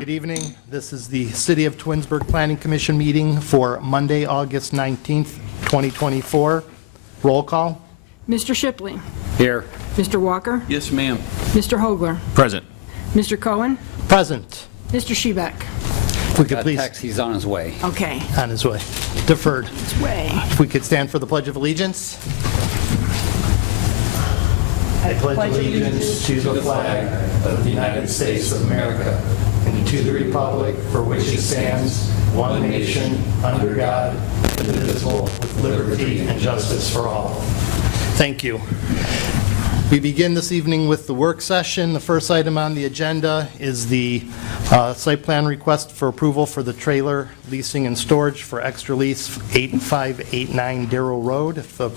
Good evening. This is the City of Twinsburg Planning Commission meeting for Monday, August 19th, 2024. Roll call. Mr. Shipley. Here. Mr. Walker. Yes, ma'am. Mr. Hogler. Present. Mr. Cohen. Present. Mr. Shebeck. If we could Got please, text, he's on his way. Okay. on his way. Deferred. It's way. If we could stand for the Pledge of Allegiance. I pledge allegiance to the flag of the United States of America and to the republic for which it stands, one nation, under God, indivisible, with liberty and justice for all. Thank you. We begin this evening with the work session. The first item on the agenda is the site plan request for approval for the trailer leasing and storage for extra lease 8589 Darrow Road. If the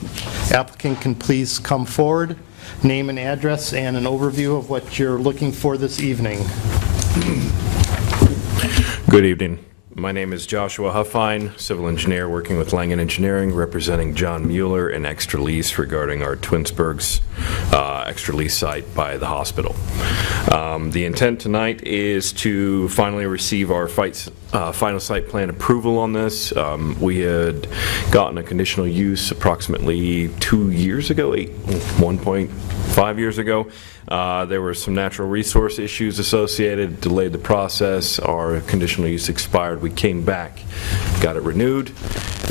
applicant can please come forward, name and address, and an overview of what you're looking for this evening. Good evening. My name is Joshua Huffine, civil engineer working with Langen Engineering, representing John Mueller and Extra Lease regarding our Twinsburg's extra lease site by the hospital. The intent tonight is to finally receive our final site plan approval on this. We had gotten a conditional use approximately 2 years ago, 1.5 years ago. There were some natural resource issues associated, delayed the process. Our conditional use expired. We came back, got it renewed,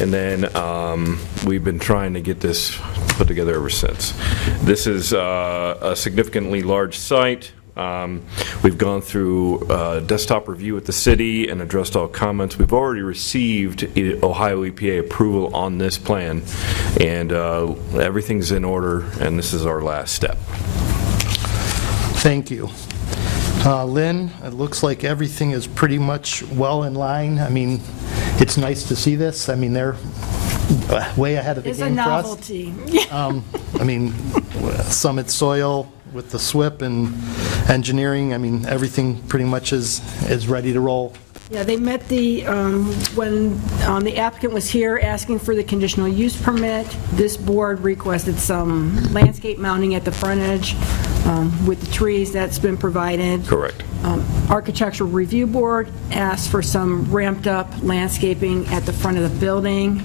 and then we've been trying to get this put together ever since. This is a significantly large site. We've gone through a desktop review with the city and addressed all comments. We've already received Ohio EPA approval on this plan, and everything's in order, and this is our last step. Thank you. Lynn, it looks like everything is pretty much well in line. I mean, it's nice to see this. I mean, they're way ahead of the It's a game for us. novelty. I mean, Summit Soil with the SWIP and engineering, I mean, everything pretty much is ready to roll. Yeah, they met when the applicant was here asking for the conditional use permit. This board requested some landscape mounting at the frontage with the trees. That's been provided. Correct. Architectural Review Board asked for some ramped-up landscaping at the front of the building,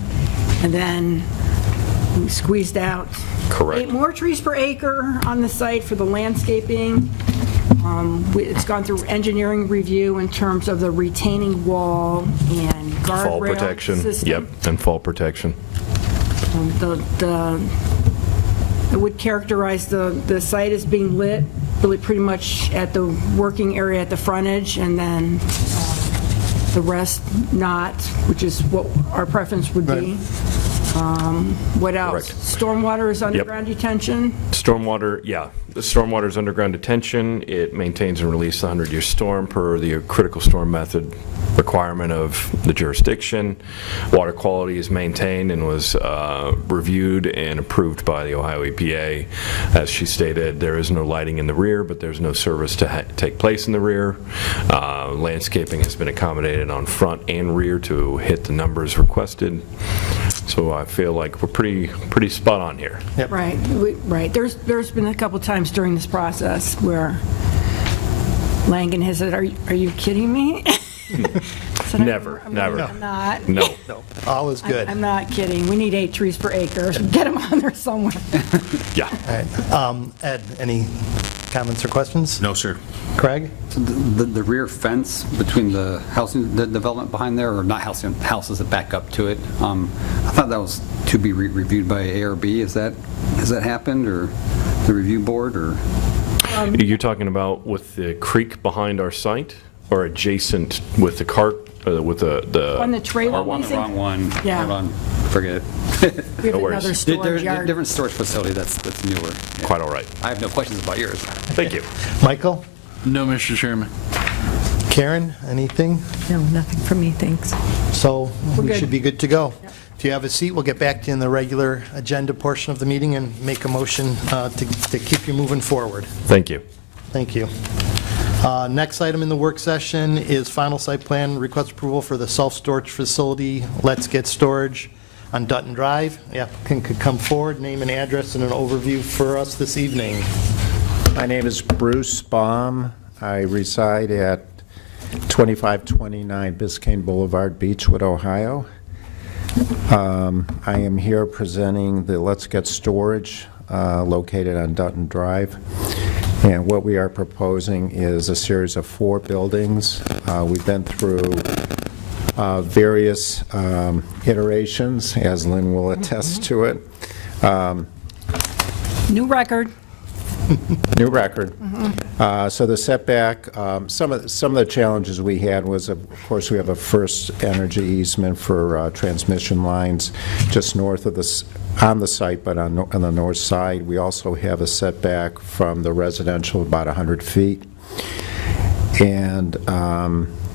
and then we squeezed out Correct. 8 more trees per acre on the site for the landscaping. It's gone through engineering review in terms of the retaining wall and Fall guardrail protection. system. Yep, and fall protection. I would characterize the site as being lit, really pretty much at the working area at the frontage, and then the rest not, which is what our preference would be. What else? Correct. Stormwater is underground detention. Stormwater, yeah. The stormwater is underground detention. It maintains and releases the 100-year storm per the critical storm method requirement of the jurisdiction. Water quality is maintained and was reviewed and approved by the Ohio EPA. As she stated, there is no lighting in the rear, but there's no service to take place in the rear. Landscaping has been accommodated on front and rear to hit the numbers requested. So I feel like we're pretty spot on here. Yep. Right, right. There's been a couple times during this process where Langen has said, "Are you kidding me?" So Never, I'm never. I'm not. No. No, all is good. I'm not kidding. We need 8 trees per acre. Get them on there somewhere. Yeah. All right. Ed, any comments or questions? No, sir. Craig? The rear fence between the housing, the development behind there, or not housing, houses that back up to it, I thought that was to be reviewed by ARB. Has that happened, or the review board, or? You're talking about with the creek behind our site, or adjacent with the cart, with the On the trailer On the leasing? wrong one. Yeah. Hold on, forget it. We have No worries. another storage There's a yard. different storage facility that's newer. Yeah. Quite all right. I have no questions about yours. Thank you. Michael? No, Mr. Chairman. Karen, anything? No, nothing from me, thanks. So we good. should be good to go. If you have a seat, we'll get back to you in the regular agenda portion of the meeting and make a motion to keep you moving forward. Thank you. Thank you. Next item in the work session is final site plan request approval for the self-storage facility, Let's Get Storage on Dutton Drive. The applicant could come forward, name and address, and an overview for us this evening. My name is Bruce Baum. I reside at 2529 Biscayne Boulevard, Beechwood, Ohio. I am here presenting the Let's Get Storage located on Dutton Drive. And what we are proposing is a series of 4 buildings. We've been through various iterations, as Lynn will attest to it. New record. New record. So the setback, some of the challenges we had was, of course, we have a first energy easement for transmission lines just north of on the site, but on the north side. We also have a setback from the residential about 100 feet. And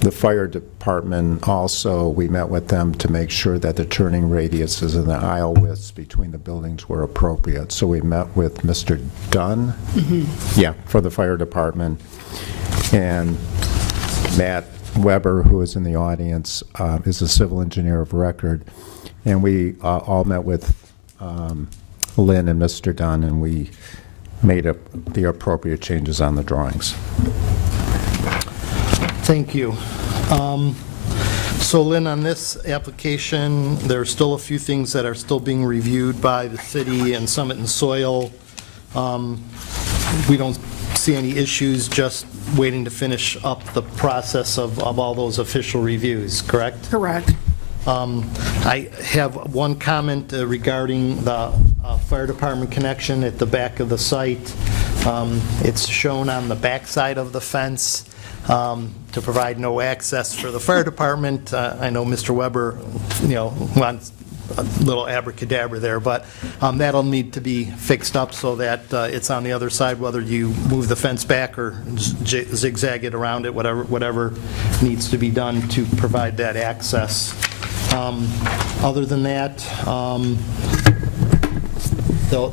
the fire department also, we met with them to make sure that the turning radiuses and the aisle widths between the buildings were appropriate. So we met with Mr. Dunn, yeah, for the fire department, and Matt Weber, who is in the audience, is a civil engineer of record. And we all met with Lynn and Mr. Dunn, and we made the appropriate changes on the drawings. Thank you. So Lynn, on this application, there are still a few things that are still being reviewed by the city and Summit and Soil. We don't see any issues, just waiting to finish up the process of all those official reviews, correct? Correct. I have one comment regarding the fire department connection at the back of the site. It's shown on the back side of the fence to provide no access for the fire department. I know Mr. Weber, wants a little abracadabra there, but that'll need to be fixed up so that it's on the other side, whether you move the fence back or zigzag it around it, whatever needs to be done to provide that access. Other than that,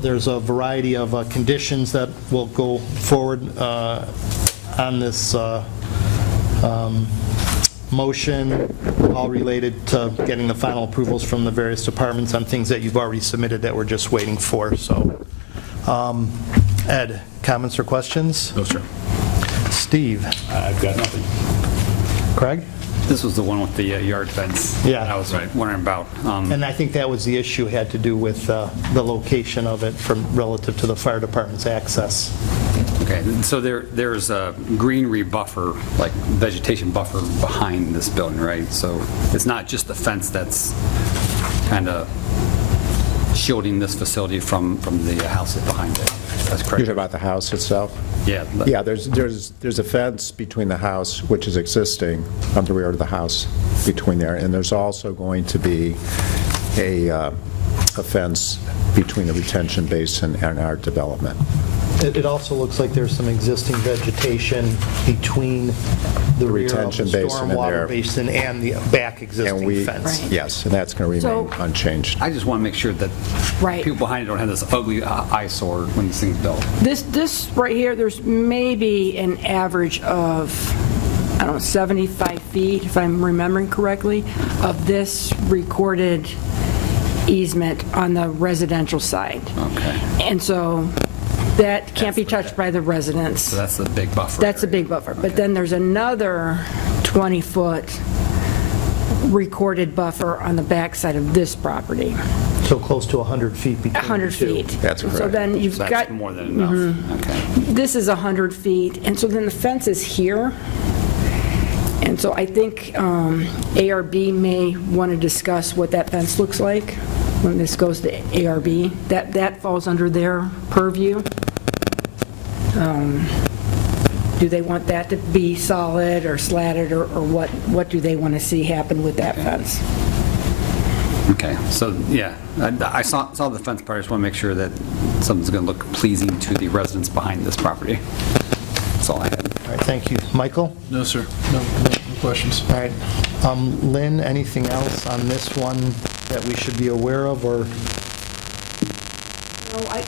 there's a variety of conditions that will go forward on this motion, all related to getting the final approvals from the various departments on things that you've already submitted that we're just waiting for. So, Ed, comments or questions? No, sir. Steve? I've got nothing. Craig? This was the one with the yard fence. Yeah. that I was wondering about. And I think that was the issue, had to do with the location of it from relative to the fire department's access. Okay, so there's a greenery buffer, like vegetation buffer behind this building, right? So it's not just the fence that's kind of shielding this facility from the house behind it. That's correct? You're talking about the house itself? Yeah. Yeah, there's a fence between the house, which is existing, on the rear of the house between there, and there's also going to be a fence between the retention basin and our development. It also looks like there's some existing vegetation between the rear of the retention basin and there. stormwater basin and the back And existing we, fence. Right. yes, and that's going to remain So- unchanged. I just want to make sure that Right. people behind it don't have this ugly eyesore when this thing's built. This right here, there's maybe an average of, 75 feet, if I'm remembering correctly, of this recorded easement on the residential side. Okay. And so that can't be touched by the residents. So that's the big buffer. That's a area. big buffer. But then there's another 20-foot recorded buffer on the backside of this property, So close to 100 feet between the 100 two. feet. That's So correct. then you've So got, that's more than enough. Okay. this is 100 feet, and so then the fence is here. And so I think ARB may want to discuss what that fence looks like when this goes to ARB. That falls under their purview. Do they want that to be solid or slatted, or what do they want to see happen with that fence? Okay, so, yeah, I saw the fence part. I just want to make sure that something's going to look pleasing to the residents behind this property. That's all I had. All right, thank you. Michael? No, sir. No questions. All right. Lynn, anything else on this one that we should be aware of, or?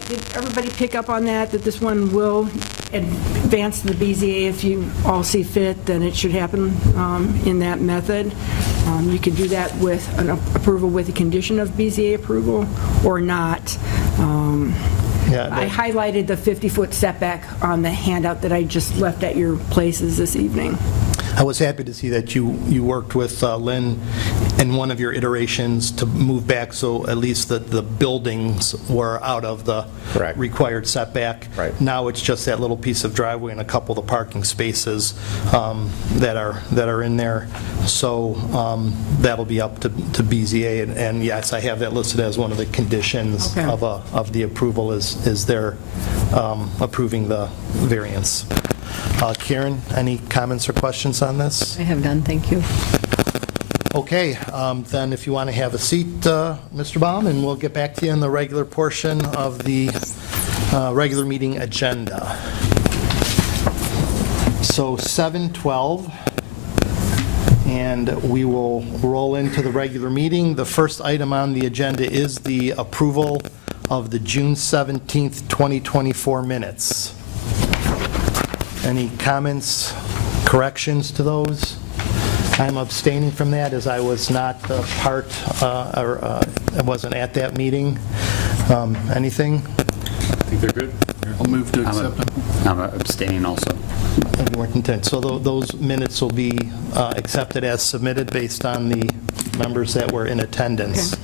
Did everybody pick up on that this one will advance to the BZA if you all see fit, then it should happen in that method. You can do that with an approval with a condition of BZA approval or not. I highlighted the 50-foot setback on the handout that I just left at your places this evening. I was happy to see that you worked with Lynn in one of your iterations to move back so at least the buildings were out of the Correct. required setback. Right. Now it's just that little piece of driveway and a couple of the parking spaces that are in there. So that'll be up to BZA. And yes, I have that listed as one of the conditions Okay. of the approval is their approving the variance. Karen, any comments or questions on this? I have none, thank you. Okay, then if you want to have a seat, Mr. Baum, and we'll get back to you in the regular portion of the regular meeting agenda. So 7:12, and we will roll into the regular meeting. The first item on the agenda is the approval of the June 17th, 2024 minutes. Any comments, corrections to those? I'm abstaining from that as I was not I wasn't at that meeting. Anything? I think they're good. I'll move to accept them. I'm abstaining also. You weren't intent. So those minutes will be accepted as submitted based on the members that were in attendance.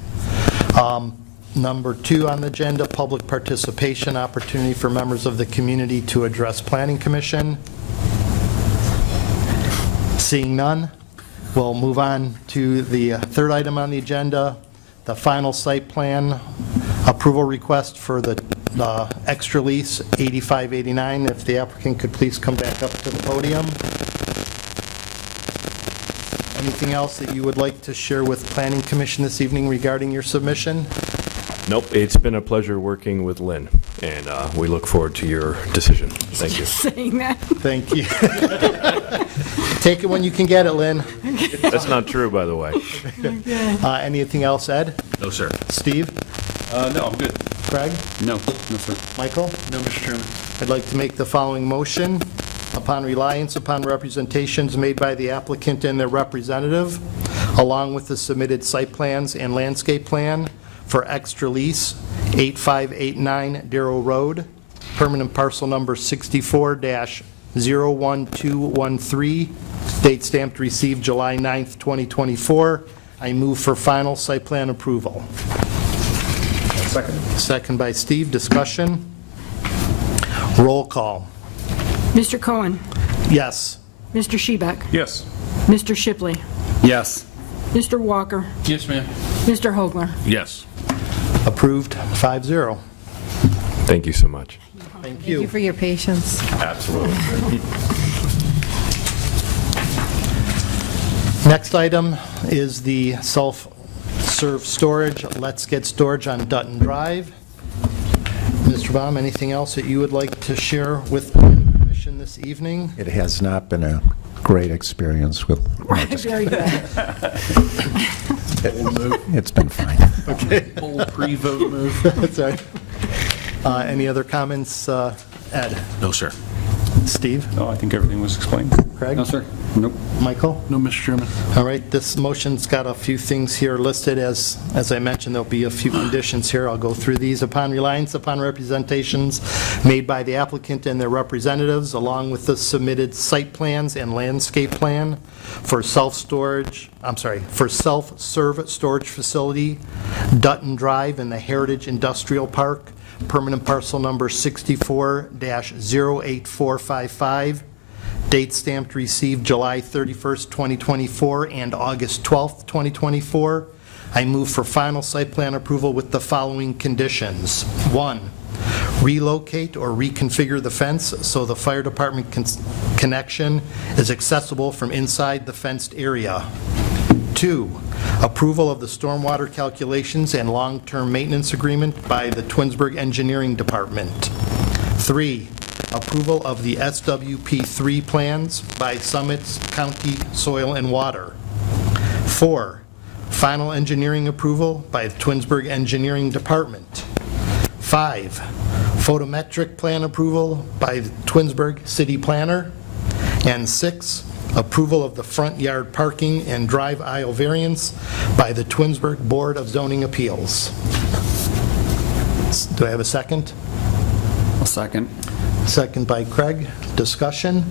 Number 2 on the agenda, public participation, opportunity for members of the community to address Planning Commission. Seeing none, we'll move on to the third item on the agenda, the final site plan approval request for the extra lease 8589. If the applicant could please come back up to the podium. Anything else that you would like to share with Planning Commission this evening regarding your submission? Nope, it's been a pleasure working with Lynn, and we look forward to your decision. Thank you. Saying that. Thank you. Take it when you can get it, Lynn. That's not true, by the way. Anything else, Ed? No, sir. Steve? No, I'm good. Craig? No, no, sir. Michael? No, Mr. Chairman. I'd like to make the following motion. Upon reliance upon representations made by the applicant and their representative, along with the submitted site plans and landscape plan for extra lease 8589 Darrow Road, permanent parcel number 64-01213, date stamped received July 9th, 2024. I move for final site plan approval. Second. Second by Steve. Discussion. Roll call. Mr. Cohen? Yes. Mr. Shebeck? Yes. Mr. Shipley? Yes. Mr. Walker? Yes, ma'am. Mr. Hogler? Yes. Approved 5-0. Thank you so much. Thank Thank you you. for your patience. Absolutely. Next item is the self-serve storage. Let's Get Storage on Dutton Drive. Mr. Baum, anything else that you would like to share with the Planning Commission this evening? It has not been a great experience with, Very good. it's been fine. Bold pre-vote move. That's right. Any other comments, Ed? No, sir. Steve? No, I think everything was explained. Craig? No, sir. Nope. Michael? No, Mr. Chairman. All right, this motion's got a few things here listed. As I mentioned, there'll be a few conditions here. I'll go through these. Upon reliance upon representations made by the applicant and their representatives, along with the submitted site plans and landscape plan for self-serve storage facility, Dutton Drive in the Heritage Industrial Park, permanent parcel number 64-08455, date stamped received July 31st, 2024 and August 12th, 2024. I move for final site plan approval with the following conditions. 1, relocate or reconfigure the fence so the fire department connection is accessible from inside the fenced area. 2, approval of the stormwater calculations and long-term maintenance agreement by the Twinsburg Engineering Department. 3, approval of the SWP3 plans by Summit's County Soil and Water. 4, final engineering approval by the Twinsburg Engineering Department. 5, photometric plan approval by the Twinsburg City Planner. And 6, approval of the front yard parking and drive aisle variance by the Twinsburg Board of Zoning Appeals. Do I have a second? A second. Second by Craig. Discussion?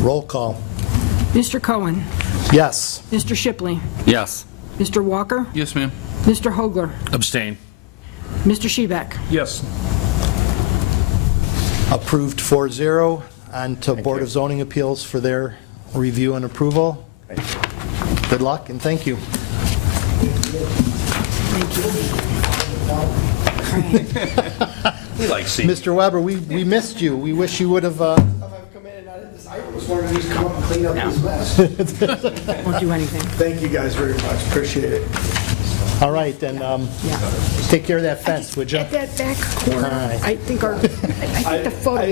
Roll call. Mr. Cohen, Yes. Mr. Shipley, Yes. Mr. Walker, Yes, ma'am. Mr. Hogler, Abstain. Mr. Shebeck. Yes. Approved 4-0. On to Board of Zoning Appeals for their review and approval. Good luck and thank you. We like seeing. Mr. Weber, we missed you. We wish you would have, I've come in and I was wondering who's come up and clean up this mess. Won't do anything. Thank you guys very much, appreciate it. all right, then take care of that fence, would you? At that back corner, All right. I think the photo.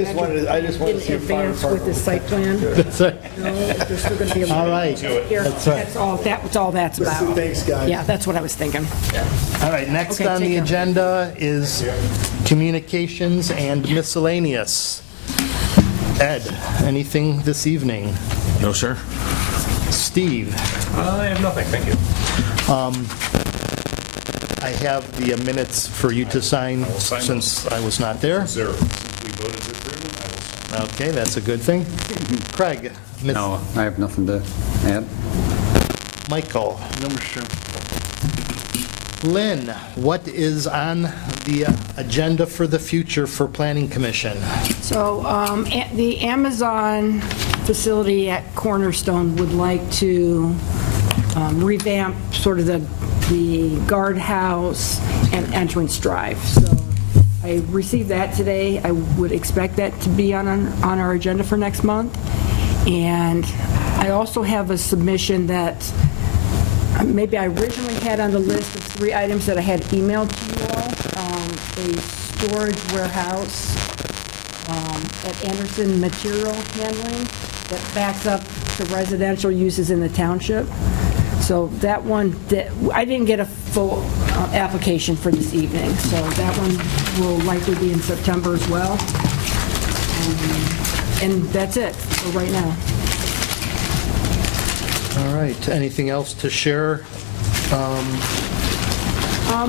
I just wanted to see in a fire advance with the site plan. That's right. No, there's still going to be a. All right. Here, That's right. That's all that's about. Thanks, guys. Yeah, that's what I was thinking. All right, next Okay, on take the care. agenda is communications and miscellaneous. Ed, anything this evening? No, sir. Steve? I have nothing, thank you. I have the minutes for you to sign sign since I was not there. Zero. Since we voted to approve them, I will sign. Okay, that's a good thing. Craig? No, I have nothing to add. Michael? No, Mr. Chairman. Lynn, what is on the agenda for the future for Planning Commission? So the Amazon facility at Cornerstone would like to revamp sort of the guardhouse and entrance drive. So I received that today. I would expect that to be on our agenda for next month. And I also have a submission that maybe I originally had on the list of 3 items that I had emailed to you all. A storage warehouse at Anderson Material Handling that backs up to residential uses in the township. So that one, I didn't get a full application for this evening, so that one will likely be in September as well. And that's it for right now. All right, anything else to share?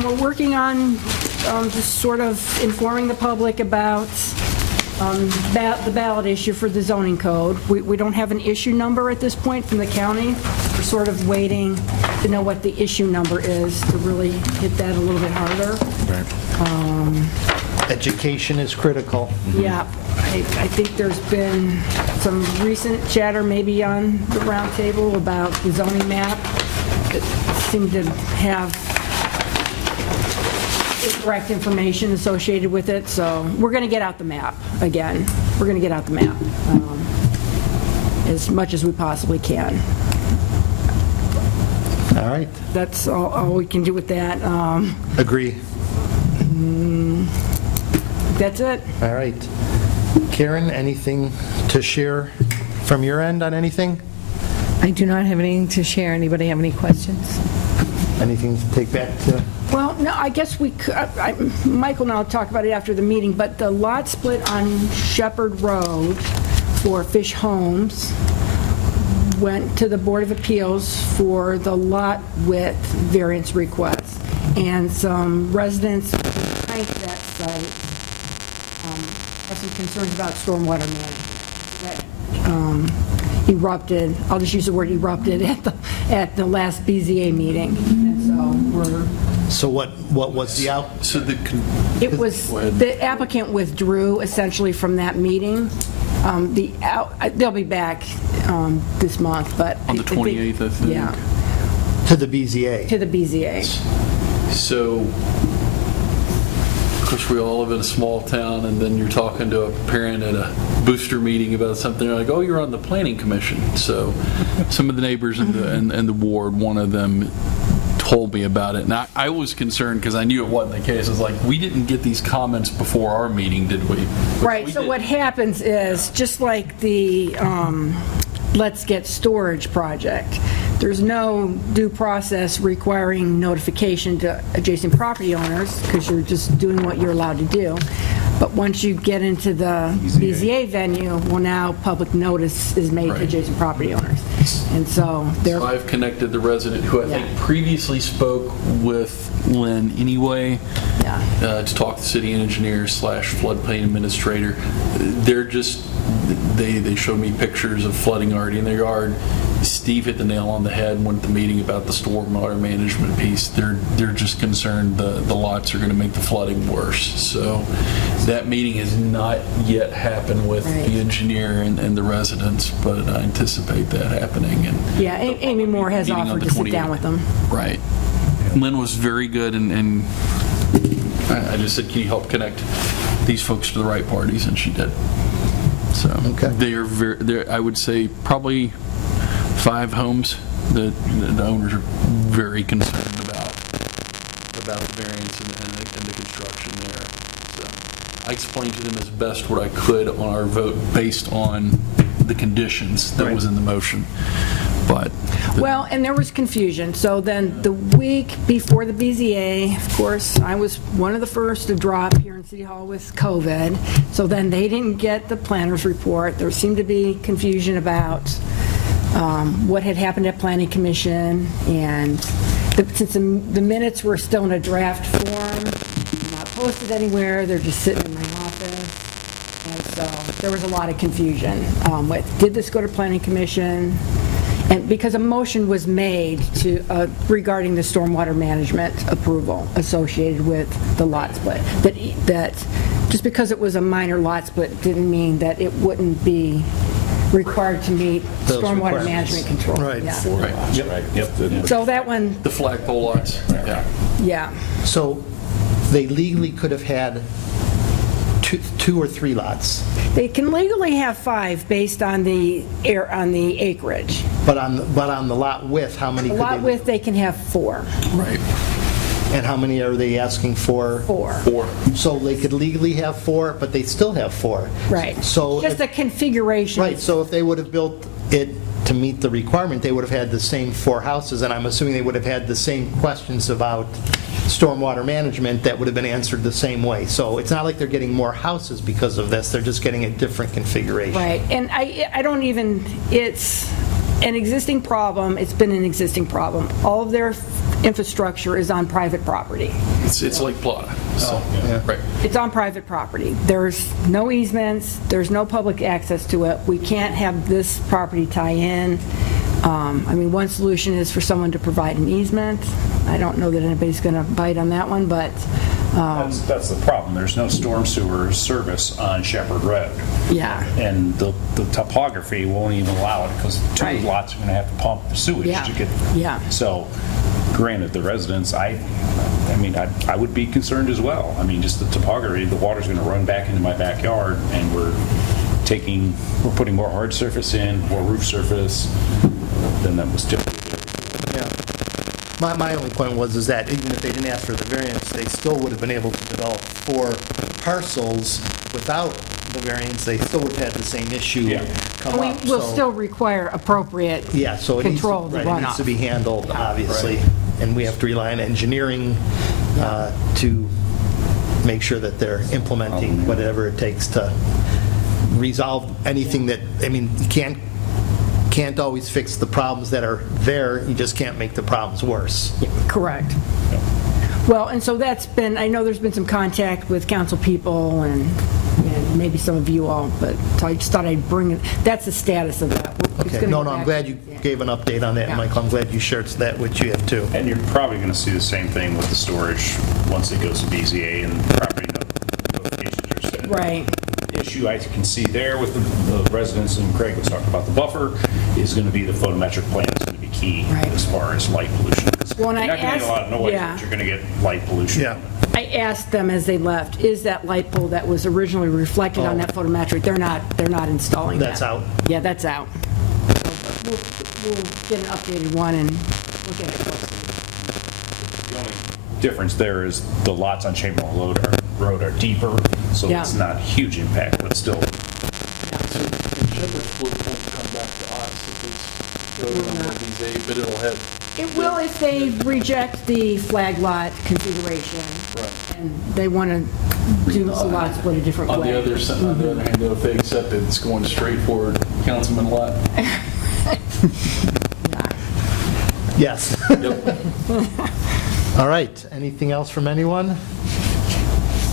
We're working on just sort of informing the public about the ballot issue for the zoning code. We don't have an issue number at this point from the county. We're sort of waiting to know what the issue number is to really hit that a little bit harder. Education is critical. Yeah, I think there's been some recent chatter maybe on the roundtable about the zoning map that seemed to have incorrect information associated with it, so we're going to get out the map again. We're going to get out the map as much as we possibly can. All right, That's all we can do with that. agree. That's it. All right. Karen, anything to share from your end on anything? I do not have anything to share. Anybody have any questions? Anything to take back to? Well, no, I guess we could, Michael and I'll talk about it after the meeting, but the lot split on Shepherd Road for Fish Homes went to the Board of Appeals for the lot width variance request. And some residents behind that site have some concerns about stormwater management that erupted, I'll just use the word erupted at the last BZA meeting. And so So what was the out? So it was, the applicant withdrew essentially from that meeting. They'll be back this month, but. On the 28th, I think. Yeah, To the BZA. to the BZA. So, of course, we all live in a small town, and then you're talking to a parent at a booster meeting about something, they're like, oh, you're on the planning commission. So some of the neighbors in the ward, one of them told me about it. And I was concerned because I knew it wasn't the case. I was like, we didn't get these comments before our meeting, did we? Which Right, we so did. what happens is, just like the Let's Get Storage project, there's no due process requiring notification to adjacent property owners, because you're just doing what you're allowed to do. But once you get into the BZA venue, well, now public notice is made to Right. adjacent property owners. And so they're, So I've connected the resident who I think Yeah. previously spoke with Lynn anyway, yeah. to talk to the city engineer / floodplain administrator. They're just, they showed me pictures of flooding already in their yard. Steve hit the nail on the head when at the meeting about the stormwater management piece. They're just concerned the lots are going to make the flooding worse. So that meeting has not yet happened with Right. the engineer and the residents, but I anticipate that happening. And Yeah, Amy Moore has Meeting on offered the to sit down 28th. with them. Right. Lynn was very good, and I just said, can you help connect these folks to the right parties, and she did. So Okay. they're I would say probably 5 homes that the owners are very concerned about the variance and the construction there. So I explained to them as best what I could on our vote based on the conditions that was in the motion. But Well, and there was confusion. So then the week before the BZA, of course, I was one of the first to drop here in City Hall with COVID. So then they didn't get the planner's report. There seemed to be confusion about what had happened at Planning Commission. And since the minutes were still in a draft form, not posted anywhere, they're just sitting in my office. And so there was a lot of confusion with, did this go to Planning Commission? And because a motion was made to, regarding the stormwater management approval associated with the lot split, that just because it was a minor lot split didn't mean that it wouldn't be required to meet Those stormwater requirements. management control. Right. Yeah. So that one, the flagpole lots, yeah. yeah. So they legally could have had two or 3 lots, They can legally have 5 based on the acreage. but on the lot width, how many The could lot they? width, they can have 4. Right. And how many are they asking for? 4. So they could legally have 4, but they still have 4. Right. So, Just the configuration. right, so if they would have built it to meet the requirement, they would have had the same 4 houses, and I'm assuming they would have had the same questions about stormwater management that would have been answered the same way. So it's not like they're getting more houses because of this, they're just getting a different configuration. Right, and I don't even, it's an existing problem, it's been an existing problem. All of their infrastructure is on private property. It's like Plata. So, yeah. Right. It's on private property. There's no easements, there's no public access to it. We can't have this property tie in. I mean, one solution is for someone to provide an easement. I don't know that anybody's going to bite on that one, but, That's the problem. There's no storm sewer service on Shepherd Road. yeah. And the topography won't even allow it because 2 Right. lots are going to have to pump sewage Yeah. to get. Yeah. So granted, the residents, I mean, I would be concerned as well. I mean, just the topography, the water's going to run back into my backyard and we're putting more hard surface in, more roof surface than that was typically there. Yeah. My only point was that even if they didn't ask for the variance, they still would have been able to develop 4 parcels without the variance. They still would have had the same issue Yeah. come We up. will So- still require appropriate Yeah, so it needs, control of the right, it needs to runoff. be handled, obviously, and we have to rely on engineering to make sure that they're implementing whatever it takes to resolve anything that, I mean, you can't always fix the problems that are there, you just can't make the problems worse. Correct. Well, and so that's been, I know there's been some contact with council people and maybe some of you all, but so I just thought I'd bring it, that's the status of that. It's Okay, gonna no, go I'm back- glad you yeah. gave an update on that, Yeah. Michael, I'm glad you shared that, which you have too. And you're probably going to see the same thing with the storage once it goes to BZA and property notifications are sent. Right. Issue I can see there with the residents, and Craig was talking about the buffer, is going to be the photometric plan is going to be key Right. as far as light pollution. Well, and You're not going to get a lot of noise, yeah. but you're going to get light pollution. Yeah. I asked them as they left, is that light pole that was originally reflected on that photometric, they're not installing that. That's out? Yeah, that's out. So, we'll get an updated one and look at it closely. The only difference there is the lots on Chamberlain Road are deeper, so Yeah. it's not a huge impact, but still. Shepherd's Wood won't come back to us if it's voted on the BZA, but it'll have, It will if they reject the flag lot configuration. Right. And they want to do a lot split a different way. on the other side, on the other hand, though, if they accept it, it's going straight for Councilman Lot. Yes. All right, anything else from anyone?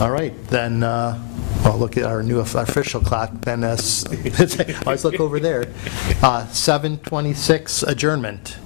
All right, then, well, Oh, look at our new official clock, then always look over there. 7:26 adjournment.